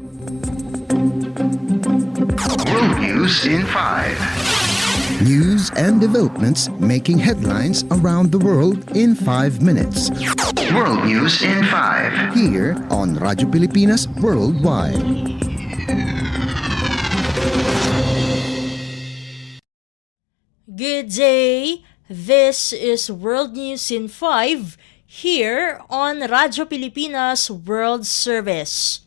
World News in 5. News and developments making headlines around the world in 5 minutes. World News in 5. Here on Radyo Pilipinas Worldwide. Good day! This is World News in 5 here on Radyo Pilipinas World Service.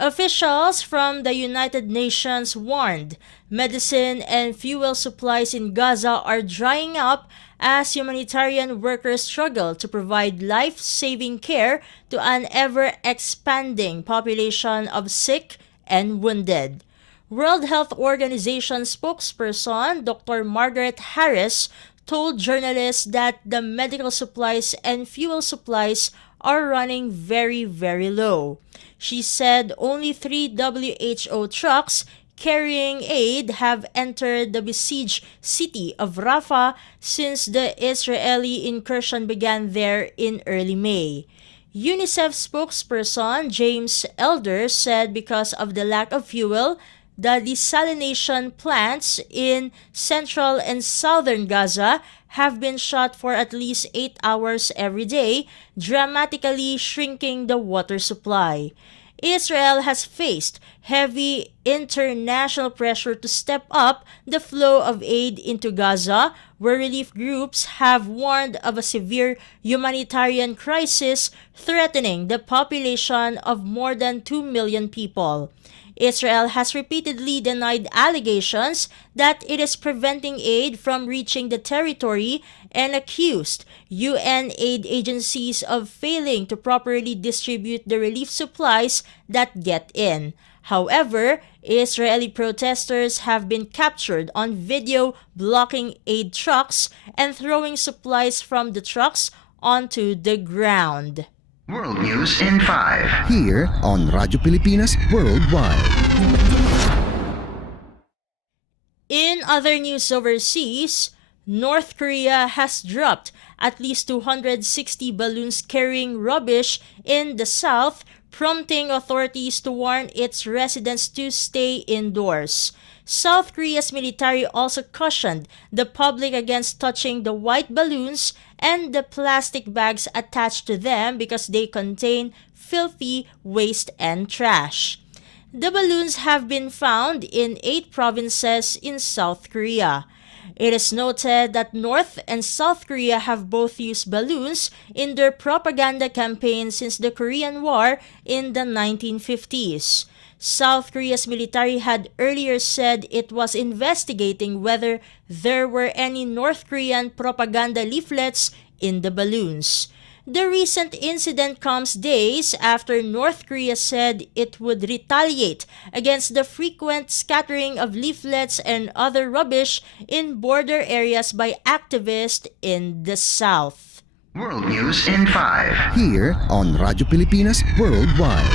Officials from the United Nations warned medicine and fuel supplies in Gaza are drying up as humanitarian workers struggle to provide life-saving care to an ever-expanding population of sick and wounded. World Health Organization spokesperson Dr. Margaret Harris told journalists that the medical supplies and fuel supplies are running very, very low. She said only 3 WHO trucks carrying aid have entered the besieged city of Rafah since the Israeli incursion began there in early May. UNICEF spokesperson James Elder said because of the lack of fuel, the desalination plants in central and southern Gaza have been shut for at least 8 hours every day, dramatically shrinking the water supply. Israel has faced heavy international pressure to step up the flow of aid into Gaza, where relief groups have warned of a severe humanitarian crisis threatening the population of more than 2 million people. Israel has repeatedly denied allegations that it is preventing aid from reaching the territory and accused UN aid agencies of failing to properly distribute the relief supplies that get in. However, Israeli protesters have been captured on video blocking aid trucks and throwing supplies from the trucks onto the ground. World News in 5. Here on Radyo Pilipinas Worldwide. In other news overseas, North Korea has dropped at least 260 balloons carrying rubbish in the south, prompting authorities to warn its residents to stay indoors. South Korea's military also cautioned the public against touching the white balloons and the plastic bags attached to them because they contain filthy waste and trash. The balloons have been found in 8 provinces in South Korea. It is noted that North and South Korea have both used balloons in their propaganda campaign since the Korean War in the 1950s. South Korea's military had earlier said it was investigating whether there were any North Korean propaganda leaflets in the balloons. The recent incident comes days after North Korea said it would retaliate against the frequent scattering of leaflets and other rubbish in border areas by activists in the south. World News in 5. Here on Radyo Pilipinas Worldwide.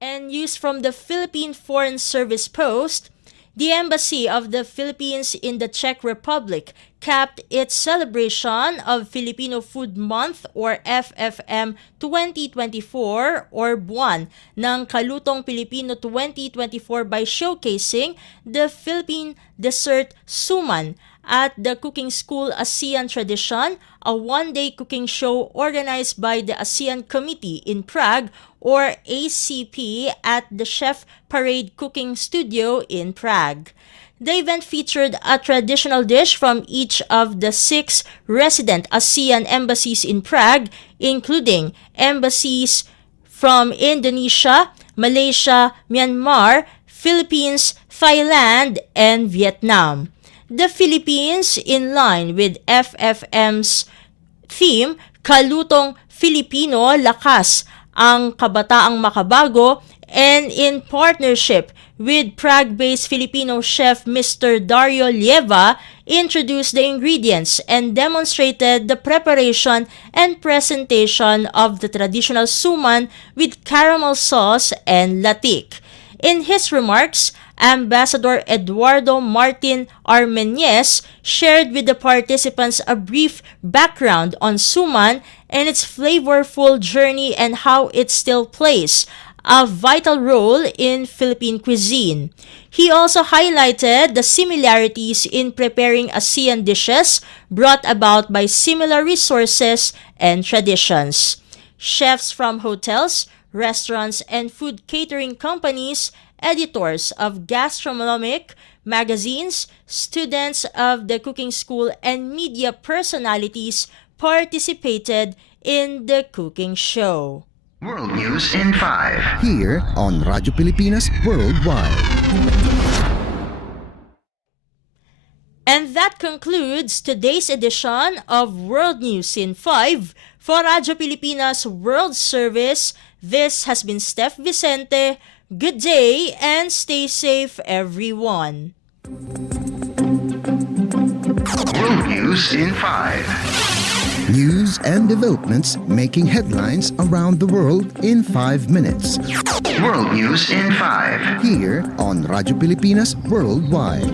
And news from the Philippine Foreign Service Post, the Embassy of the Philippines in the Czech Republic capped its celebration of Filipino Food Month or FFM 2024 or Buwan ng Kalutong Pilipino 2024 by showcasing the Philippine dessert suman at the Cooking School ASEAN Tradition, a one-day cooking show organized by the ASEAN Committee in Prague or ACP at the Chef Parade Cooking Studio in Prague. The event featured a traditional dish from each of the 6 resident ASEAN embassies in Prague, including embassies from Indonesia, Malaysia, Myanmar, Philippines, Thailand, and Vietnam. The Philippines, in line with FFM's theme, Kalutong Filipino, Lakas ang Kabataang Makabago, and in partnership with Prague-based Filipino chef Mr. Dario Lieva, introduced the ingredients and demonstrated the preparation and presentation of the traditional suman with caramel sauce and latik. In his remarks, Ambassador Eduardo Martin Armeñez shared with the participants a brief background on suman and its flavorful journey and how it still plays a vital role in Philippine cuisine. He also highlighted the similarities in preparing ASEAN dishes brought about by similar resources and traditions. Chefs from hotels, restaurants, and food catering companies, editors of gastronomic magazines, students of the cooking school, and media personalities participated in the cooking show. World News in 5. Here on Radyo Pilipinas Worldwide. And that concludes today's edition of World News in 5 for Radyo Pilipinas World Service. This has been Steph Vicente. Good day and stay safe, everyone. World News in 5. News and developments making headlines around the world in 5 minutes. World News in 5. Here on Radyo Pilipinas Worldwide.